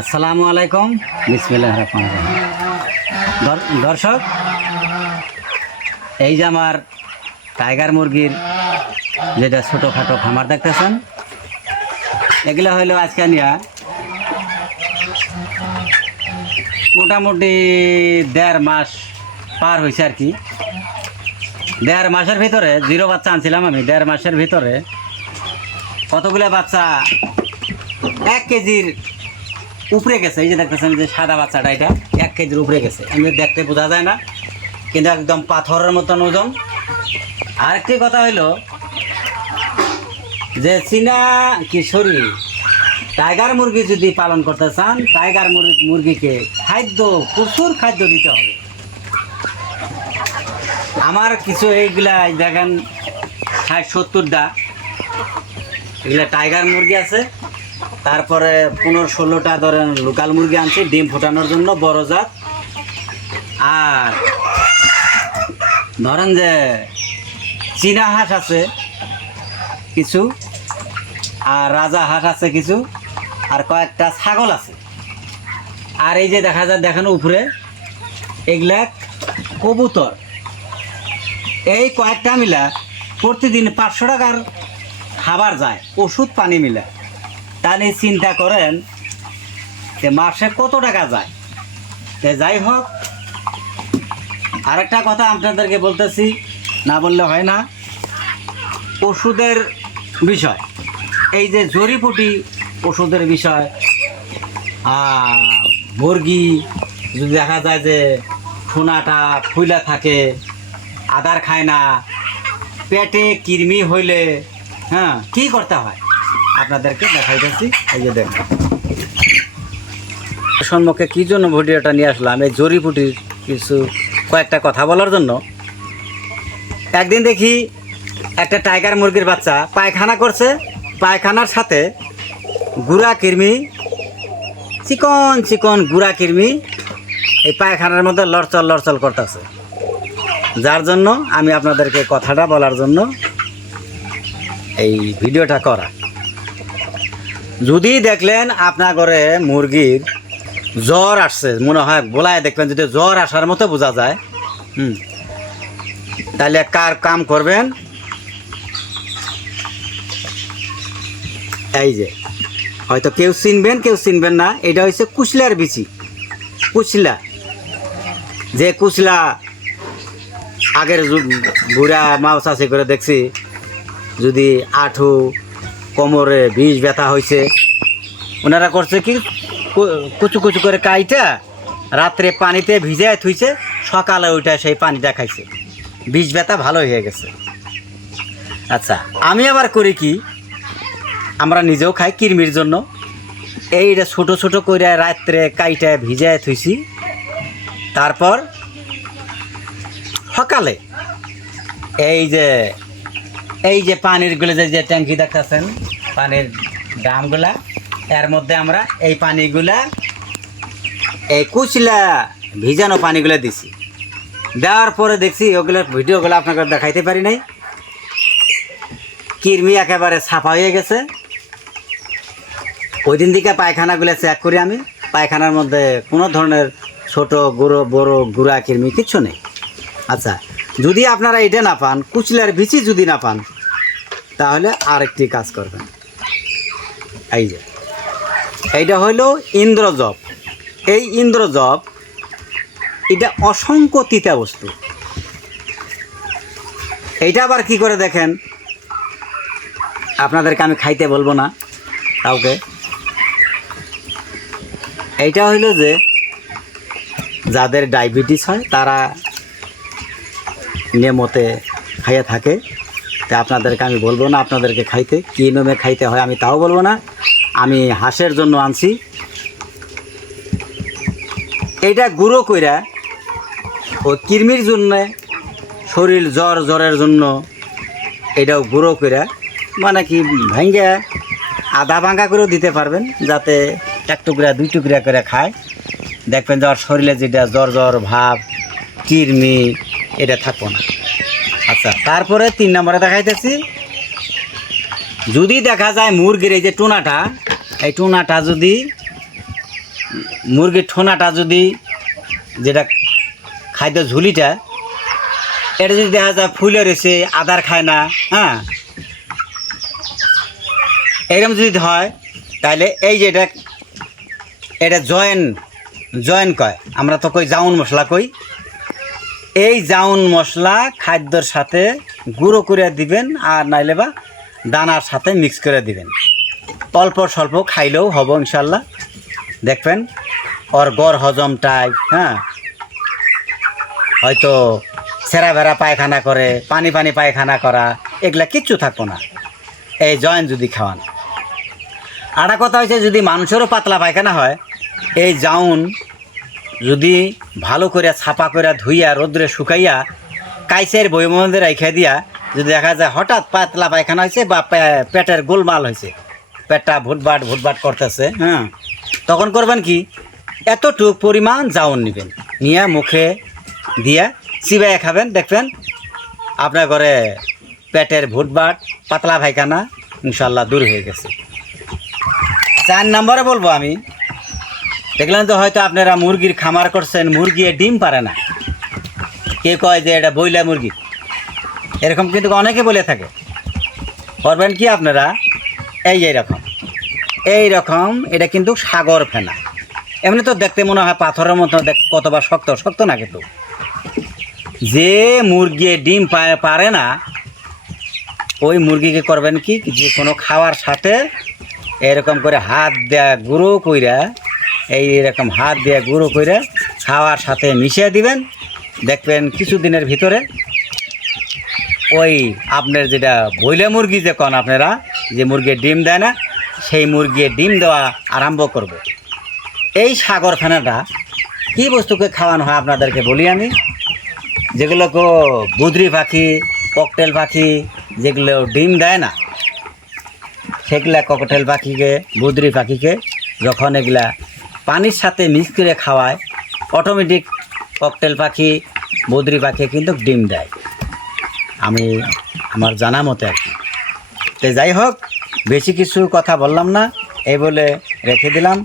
আসসালামু আলাইকুম, বিসমিল্লাহির রহমানির রহিম। দর্শক, এই যে আমার টাইগার মুরগির যেটা ছোটোখাটো খামার দেখতেছেন, এগুলো হইলো আজকে নিয়ে মোটামুটি 1.5 মাস পার হয়েছে আর কি। 1.5 মাসের ভিতরে 0 বাচ্চা আনছিলাম আমি। 1.5 মাসের ভিতরে কতগুলো বাচ্চা 1 কেজির উপরে গেছে। এই যে দেখতেছেন যে সাদা বাচ্চাটা, এটা 1 কেজির উপরে গেছে। এমনি দেখতে বোঝা যায় না, কিন্তু একদম পাথরের মতন ওজন। আরেকটি কথা হইল যে চীনা কিশোরী টাইগার মুরগি যদি পালন করতে চান, টাইগার মুরগিকে প্রচুর খাদ্য দিতে হবে। আমার কিছু এইগুলা দেখেন 60-70টা এগুলা টাইগার মুরগি আছে। তারপরে 15-16টা ধরেন লোকাল মুরগি আনছি ডিম ফোটানোর জন্য, বড় জাত। আর ধরেন যে চীনা হাঁস আছে কিছু, আর রাজা হাঁস আছে কিছু, আর কয়েকটা ছাগল আছে। আর এই যে দেখা যায় দেখেন উপরে এগুলা কবুতর। এই কয়েকটা মিলা প্রতিদিন 500 টাকার খাবার যায়, ওষুধ পানি মিলা। তাহলে চিন্তা করেন যে মাসে কত টাকা যায়। যাই হোক, আরেকটা কথা আপনাদেরকে বলতেছি, না বললে হয় না। ওষুধের বিষয়, এই যে জড়িপুটি ওষুধের বিষয়, মুরগি যদি দেখা যায় যে ঠোনাটা ফুলা থাকে, আদার খায় না, পেটে কৃমি হইলে কি করতে হয় আপনাদেরকে দেখাইতেছি। এই যে দেখুন সম্মুখে কী জন্য ভিডিওটা নিয়ে আসলাম, এই জড়িপুটির কয়েকটা কথা বলার জন্য। একদিন দেখি একটা টাইগার মুরগির বাচ্চা পায়খানা করছে, পায়খানার সাথে গুড়া কৃমি, চিকন চিকন গুড়া কৃমি এই পায়খানার মধ্যে লড়চল করতেছে। যার জন্য আমি আপনাদেরকে কথাটা বলার জন্য এই ভিডিওটা করা। যদি দেখলেন আপনার ঘরে মুরগির জ্বর আসছে, মনে হয় বলায় দেখবেন যদি জ্বর আসার মতো বোঝা যায়, তাহলে কার কাম করবেন, এই যে হয়তো কেউ চিনবেন না, এটা হচ্ছে কুচলার বিচি। কুচলা, যে কুচলা আগের বুড়া মাছ চাষি করে দেখছি, যদি আঁঠু কোমরে বিষ ব্যথা হয়েছে, ওনারা করছে কি কুচু কুচু করে কাইটা রাত্রে পানিতে ভিজায় থুইছে, সকালে ওইটা সেই পানিটা খাইছে, বিষ ব্যথা ভালো হয়ে গেছে। আচ্ছা, আমি আবার করি কি, আমরা নিজেও খাই কৃমির জন্য। এইটা ছোটো ছোটো করে রাত্রে কাইটা ভিজায় থুইছি, তারপর সকালে এই যে পানিরগুলো যে ট্যাঙ্কি দেখতেছেন, পানির ড্রামগুলা, এর মধ্যে আমরা এই পানিগুলা, এই কুচলা ভিজানো পানিগুলো দিছি। দেওয়ার পরে দেখছি ওগুলোর ভিডিওগুলো আপনাকে দেখাইতে পারি নাই, কৃমি একেবারে ছাপা হয়ে গেছে। ওই দিন দিকে পায়খানাগুলো চেক করি আমি, পায়খানার মধ্যে কোনো ধরনের ছোট বড় গুড়া কৃমি কিচ্ছু নেই। আচ্ছা, যদি আপনারা এটা না পান, কুচলার বিচি যদি না পান, তাহলে আরেকটি কাজ করবেন। এই যে এইটা হইল ইন্দ্রজব। এই ইন্দ্রজব এটা অসংখ্য তিতা বস্তু। এইটা আবার কি করে দেখেন, আপনাদেরকে আমি খাইতে বলবো না কাউকে। এইটা হইল যে যাদের ডায়াবেটিস হয় তারা নিয়মতে খাইয়ে থাকে, তা আপনাদেরকে আমি বলবো না আপনাদেরকে খাইতে, কী নিয়মে খাইতে হয় আমি তাও বলবো না। আমি হাঁসের জন্য আনছি। এইটা গুঁড়ো কইরা ও কৃমির জন্য, শরীর জ্বরের জন্য এটাও গুঁড়ো কইরা, মানে কি ভেঙ্গে আধা ভাঙ্গা করেও দিতে পারবেন, যাতে 1 টুকরা 2 টুকরা করে খায়। দেখবেন যে ওর শরীরে যেটা জ্বর ভাব, কৃমি, এটা থাকবো না। আচ্ছা, তারপরে 3 নম্বরে দেখাইতেছি, যদি দেখা যায় মুরগির এই যে টুনাটা, এই টুনাটা যদি মুরগির ঠোনাটা যদি, যেটা খাদ্য ঝুলিটা, এটা যদি দেখা যায় ফুলে রয়েছে, আদার খায় না, হ্যাঁ, এরকম যদি হয়, তাহলে এই যে এটা জয়েন কয়, আমরা তো কই জাউন মশলা কই। এই জাউন মশলা খাদ্যর সাথে গুঁড়ো করে দিবেন, আর নাইলে বা দানার সাথে মিক্স করে দিবেন। অল্প স্বল্প খাইলেও হবো ইনশাল্লাহ। দেখবেন ওর গড় হজমটাই, হ্যাঁ, হয়তো ছেঁড়া ভেড়া পায়খানা করে, পানি পায়খানা করা, এগুলা কিচ্ছু থাকবো না এই জয়েন যদি খাওয়ান। আরেকটা কথা হচ্ছে, যদি মানুষেরও পাতলা পায়খানা হয়, এই জাউন যদি ভালো করে ছাপা করে ধুইয়া রোদ্রে শুকাইয়া কাইসের বইমধ্যে রেখে দিয়া, যদি দেখা যায় হঠাৎ পাতলা পায়খানা হয়েছে বা পেটের গোলমাল হয়েছে, পেটটা ভুটবাট করতেছে, হ্যাঁ, তখন করবেন কি, এতটুক পরিমাণ জাউন নেবেন, নিয়ে মুখে দিয়ে চিবাইয়া খাবেন। দেখবেন আপনার ঘরে পেটের ভুটবাট, পাতলা পায়খানা ইনশাল্লাহ দূর হয়ে গেছে। 4 নম্বরে বলবো আমি, দেখলেন তো হয়তো আপনারা মুরগির খামার করছেন, মুরগি ডিম পারে না, কে কয় যে এটা বইলা মুরগি, এরকম কিন্তু অনেকে বলে থাকে। করবেন কি আপনারা, এইরকম এটা কিন্তু সাগর ফেনা। এমনি তো দেখতে মনে হয় পাথরের মতো, কতবার শক্ত না, কিন্তু যে মুরগি ডিম পারে না, ওই মুরগিকে করবেন কি, যে কোনো খাওয়ার সাথে এরকম করে হাত দেয়া গুঁড়ো কইরা, এইরকম হাত দিয়ে গুঁড়ো করে খাওয়ার সাথে মিশিয়ে দিবেন। দেখবেন কিছুদিনের ভিতরে ওই আপনার যেটা বইলা মুরগি যে কন আপনারা, যে মুরগির ডিম দেয় না, সেই মুরগির ডিম দেওয়া আরম্ভ করবে। এই সাগর ফেনাটা কী বস্তুকে খাওয়ানো হয় আপনাদেরকে বলি আমি, যেগুলোকে বুদরি পাখি, ককটেল পাখি যেগুলো ডিম দেয় না, সেগুলা ককটেল পাখিকে, বুদরি পাখিকে যখন এগুলা পানির সাথে মিক্স করে খাওয়ায়, অটোমেটিক ককটেল পাখি, বুদরি পাখি কিন্তু ডিম দেয়, আমি আমার জানা মতে আর কি। তো যাই হোক, বেশি কিছু কথা বললাম না, এই বলে রেখে দিলাম।